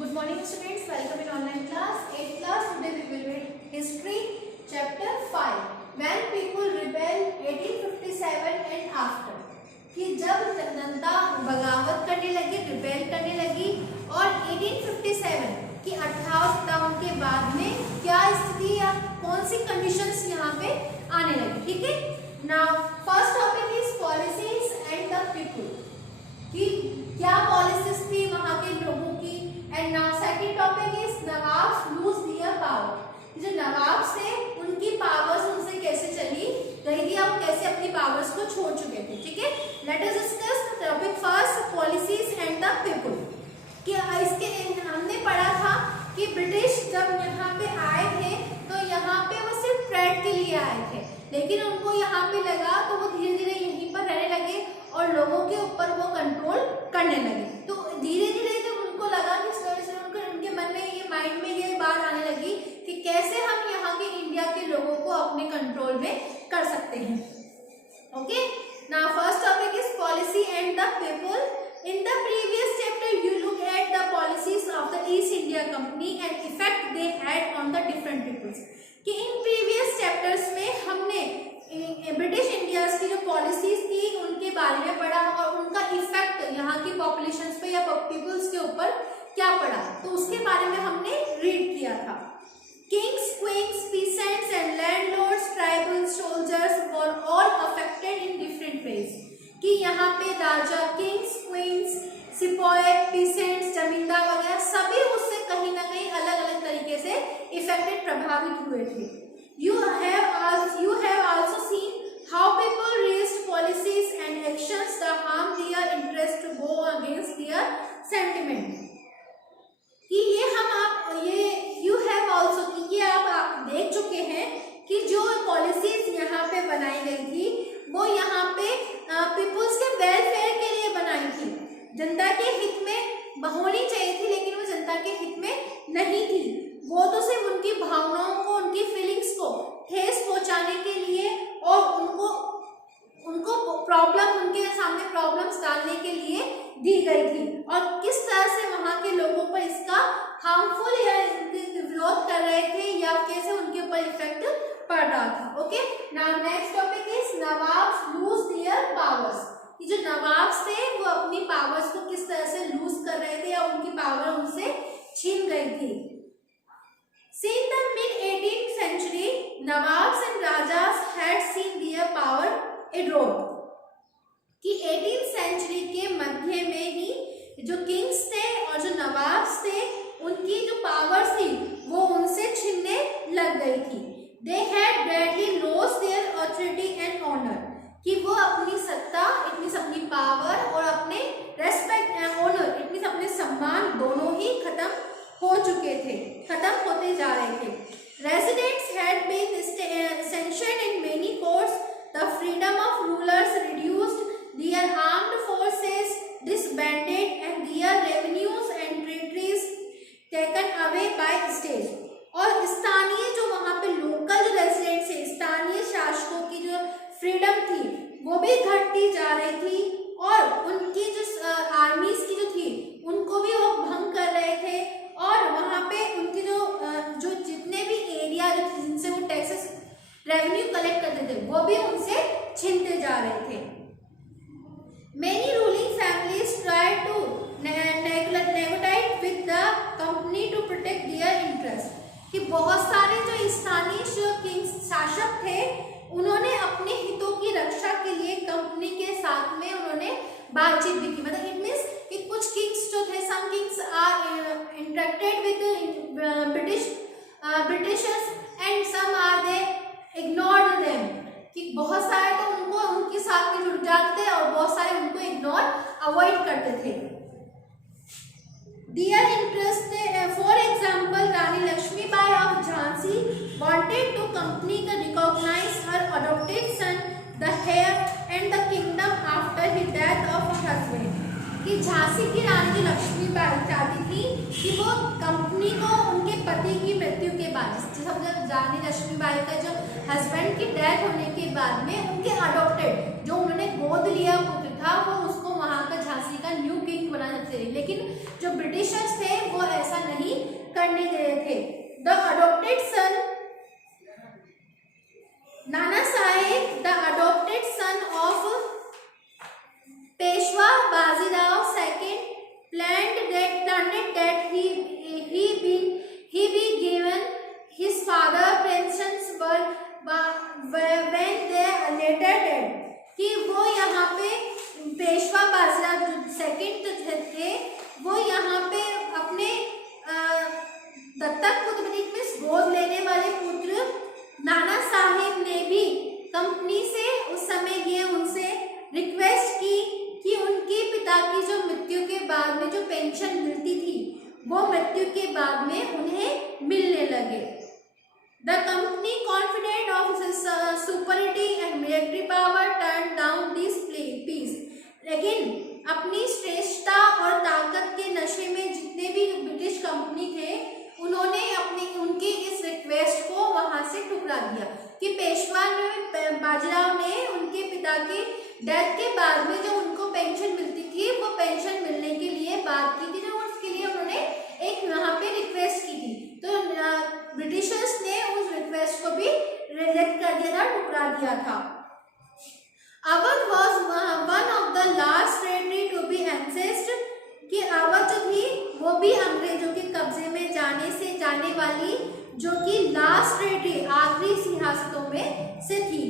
Good morning students, welcome in online class. 8th class, today we will read history chapter 5. When people rebel 1857 and after. कि जब जनता बगावत करने लगी, rebel करने लगी और 1857 की 58 के बाद में क्या स्थिति या कौन सी कंडीशंस यहाँ पे आने लगी, ठीक है। Now first topic is policies and the people, कि क्या पॉलिसीज थी वहां के लोगों की। And now second topic is nawabs lose their power, जो नवाब से उनकी पावर्स उनसे कैसे चली गई थी, अब कैसे अपनी पावर्स को छोड़ चुके थे, ठीक है। Let us discuss topic first policies and the people. कि इसके हमने पढ़ा था कि ब्रिटिश जब यहाँ पे आए थे तो यहाँ पे वो सिर्फ ट्रेड के लिए आए थे, लेकिन उनको यहाँ पे लगा तो वो धीरे धीरे यहीं पर रहने लगे और लोगों के ऊपर वो कंट्रोल करने लगे। तो धीरे धीरे जब उनको लगा कि उनके मन में ये माइंड में ये बात आने लगी कि कैसे हम यहाँ के इंडिया के लोगों को अपने कंट्रोल में कर सकते हैं। Okay, now first topic is policy and the people. In the previous chapter, you look at the policies of the East India Company and effect they had on the different peoples. कि इन previous chapters में हमने British India की जो policies थी उनके बारे में पढ़ा और उनका इफेक्ट यहाँ की पॉपुलेशन पे या पीपल्स के ऊपर क्या पड़ा, तो उसके बारे में हमने रीड किया था। Kings, queens, peasants and landlords, tribal soldiers were all affected in different ways. कि यहाँ पे राजा, किंग्स, क्वींस, सिपाही, पीसेंट्स, जमींदार वगैरह सभी उससे कहीं ना कहीं अलग अलग तरीके से इफेक्टेड, प्रभावित हुए थे। You have also seen how people raised policies and actions that harm their interest to go against their sentiment. कि you have also कि ये आप देख चुके हैं कि जो पॉलिसीज यहाँ पे बनाई गई थी वो यहाँ पे पीपुल्स के वेलफेयर के लिए बनाई थी, जनता के हित में होनी चाहिए थी, लेकिन वो जनता के हित में नहीं थी। वो तो सिर्फ उनकी भावनाओं को, उनकी फीलिंग्स को ठेस पहुंचाने के लिए और उनको प्रॉब्लम, उनके सामने प्रॉब्लम्स डालने के लिए दी गई थी। और किस तरह से वहां के लोगों पर इसका हार्मफुल या विरोध कर रहे थे या कैसे उनके ऊपर इफेक्ट पड़ रहा था। Okay, now next topic is nawabs lose their powers. ये जो नवाब्स थे वो अपनी पावर्स को किस तरह से लूज कर रहे थे या उनकी पावर उनसे छीन गई थी। Since the mid-18th century, Nawabs and Rajas had seen their power erode. कि 18th century के मध्य में ही जो किंग्स थे और जो नवाब्स थे उनकी जो पावर्स थी वो उनसे छीनने लग गई थी। They had greatly lost their authority and honor. कि वो अपनी सत्ता, इट मीन्स अपनी पावर और अपने respect and honour, it means अपने सम्मान दोनों ही खत्म हो चुके थे, खत्म होते जा रहे थे। Residents had been censured in many courts. The freedom of rulers reduced. Their armed forces disbanded and their revenues and territories taken away by state. और स्थानीय जो वहाँ पे लोकल जो रेजिडेंट्स है, स्थानीय शासकों की जो फ्रीडम थी वो भी घटती जा रही थी और उनकी जो आर्मीज की जो थी उनको भी वो भंग कर रहे थे और वहाँ पे उनकी जो जितने भी एरिया जो जिनसे वो टैक्सेस रेवेन्यू कलेक्ट करते थे वो भी उनसे छीनते जा रहे थे। Many ruling families tried to negotiate with the company to protect their interest. कि बहुत सारे जो स्थानीय किंग्स शासक थे उन्होंने अपने हितों की रक्षा के लिए कंपनी के साथ में उन्होंने बातचीत भी की। मतलब इट मीन्स कि कुछ किंग्स जो थे, some kings are interacted with Britishers and some are they ignored them. कि बहुत सारे तो उनको उनके साथ में जुड़ जाते थे और बहुत सारे उनको इग्नोर अवॉइड करते थे। Their interest, for example, Rani Lakshmibai of Jhansi wanted to company to recognize her adopted son, the heir, and the kingdom after the death of her husband. कि झांसी की रानी जो लक्ष्मीबाई चाहती थी कि वो कंपनी को उनके पति की मृत्यु के बाद, जब रानी लक्ष्मीबाई का जो हस्बैंड की डेथ होने के बाद में उनके अडॉप्टेड जो उन्होंने गोद लिया पुत्र था वो उसको वहाँ का झांसी का न्यू किंग बनाना चाहिए, लेकिन जो ब्रिटिशर्स थे वो ऐसा करने गए थे। The adopted son Nana Saheb, the adopted son of Peshwa Bajirao second, planned that he be given his father pensions when they later dead, कि वो यहाँ पे पेशवा बाजीराव सेकंड थे, वो यहाँ पे अपने दत्तक पुत्र में गोद लेने वाले पुत्र नाना साहेब ने भी कंपनी से उस समय ये उनसे रिक्वेस्ट की कि उनके पिता की जो मृत्यु के बाद में जो पेंशन मिलती थी वो मृत्यु के बाद में उन्हें मिलने लगे। The company confident of superiority and military power turn down this peace, लेकिन अपनी श्रेष्ठता और ताकत के नशे में जितने भी ब्रिटिश कंपनी थे उन्होंने उनकी इस रिक्वेस्ट को वहां से ठुकरा दिया कि पेशवा बाजीराव ने उनके पिता के डेथ के बाद में जो उनको पेंशन मिलती थी वो पेंशन मिलने के लिए बात की थी, जो उसके लिए उन्होंने एक यहाँ पे रिक्वेस्ट की थी, तो ब्रिटिशर्स ने उस रिक्वेस्ट को भी रिजेक्ट कर दिया था, ठुकरा दिया था। Awadh was one of the last territory to be annexed, कि अवध जो थी वो भी अंग्रेजों के कब्जे में जाने वाली जो कि लास्ट टेरिटरी आखिरी सियासतों में से थी।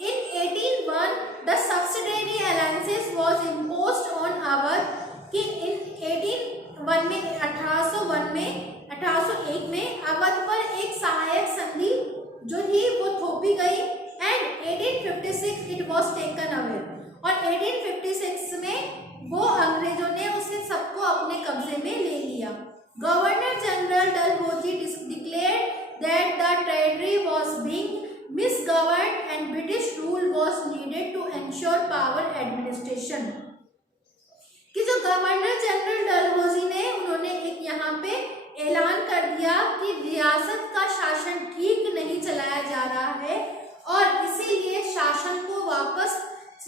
In 1801 the subsidiary alliances was imposed on Awadh, कि in 1801 में 1801 में अवध पर एक सहायक संधि जो थी वो थोपी गई, and 1856 it was taken away, और 1856 में वो अंग्रेजों ने उसे सबको अपने कब्जे में ले लिया। Governor general Dalhousie declared that the territory was being misgoverned and British rule was needed to ensure power administration, कि जो गवर्नर जनरल डलहौजी ने उन्होंने एक यहाँ पे ऐलान कर दिया कि रियासत का शासन ठीक नहीं चलाया जा रहा है और इसीलिए शासन को वापस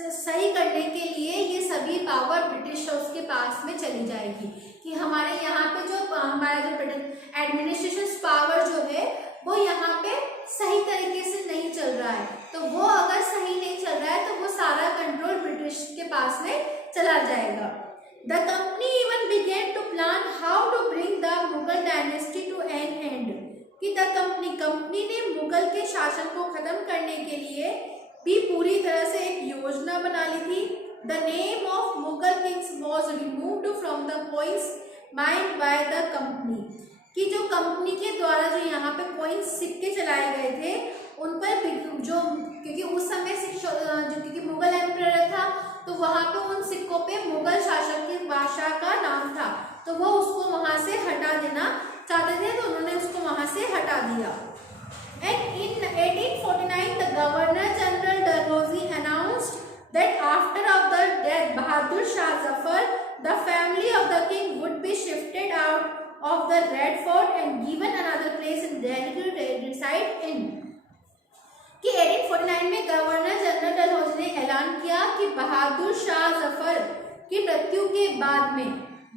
सही करने के लिए ये सभी पावर ब्रिटिशर्स के पास में चली जाएगी, कि हमारे यहाँ पे जो हमारा जो एडमिनिस्ट्रेशन पावर जो है वो यहाँ पे सही तरीके से नहीं चल रहा है, तो वो अगर सही नहीं चल रहा है तो वो सारा कंट्रोल ब्रिटिश के पास में चला जाएगा। The company even began to plan how to bring the Mughal dynasty to an end, कि द कंपनी ने मुगल के शासन को खत्म करने के लिए भी पूरी तरह से एक योजना बना ली थी। The name of Mughal Kings was removed from the coins mind by the company, कि जो कंपनी के द्वारा जो यहाँ पे कॉइन्स सिक्के चलाए गए थे उन पर जो, क्योंकि उस समय क्योंकि मुगल एम्परर था तो वहाँ पे उन सिक्कों पे मुगल शासक के बादशाह का नाम था, तो वो उसको वहाँ से हटा देना चाहते थे, तो उन्होंने उसको वहाँ से हटा दिया। And in 1849 the Governor General Dalhousie announced that after of the death Bahadur Shah Zafar, the family of the king would be shifted out of the Red Fort and given another place in Delhi to reside in, कि 1849 में governor general Dalhousie ने ऐलान किया कि बहादुर शाह जफर की मृत्यु के बाद में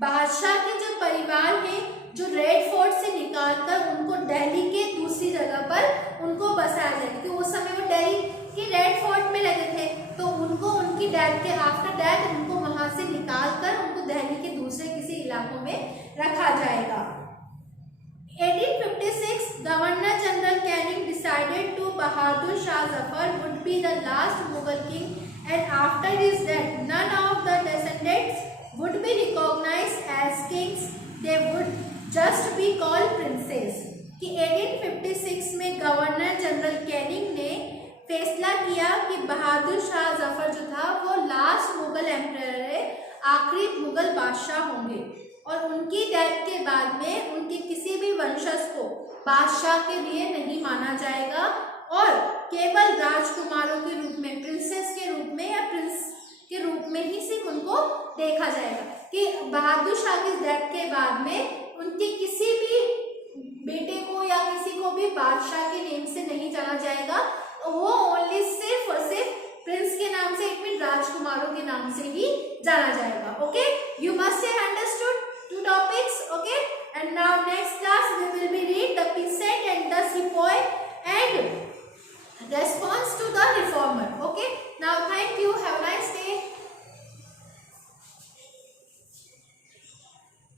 बादशाह के जो परिवार है जो रेड फोर्ट से निकालकर उनको दिल्ली के दूसरी जगह पर उनको बसाया जाए, क्योंकि उस समय वो दिल्ली की रेड फोर्ट में रहते थे, तो उनको उनकी डेथ के आफ्टर डेथ उनको वहां से निकालकर उनको दिल्ली के दूसरे किसी इलाकों में रखा जाएगा। 1856 governor general Canning decided to Bahadur Shah Zafar would be the last Mughal king and after his death none of the descendants would be recognized as kings, they would just be called princes, कि 1856 में गवर्नर जनरल कैनिंग ने फैसला किया कि बहादुर शाह जफर जो था वो last Mughal emperor है, आखिरी मुगल बादशाह होंगे, और उनकी डेथ के बाद में उनके किसी भी वंशज को बादशाह के लिए नहीं माना जाएगा और केवल राजकुमारों के रूप में, प्रिंसेस के रूप में या प्रिंस के रूप में ही सिर्फ उनको देखा जाएगा, कि बहादुर शाह की डेथ के बाद में उनके किसी भी बेटे को या किसी को भी बादशाह के नेम से नहीं जाना जाएगा, वो ओनली सिर्फ और सिर्फ प्रिंस के नाम से, एक राजकुमारों के नाम से ही जाना जाएगा। Okay, you must have understood to topics. Okay, and now next next class we will be read the peasant and the sepoy and response to the reformer. Okay, now thank you, have a nice day.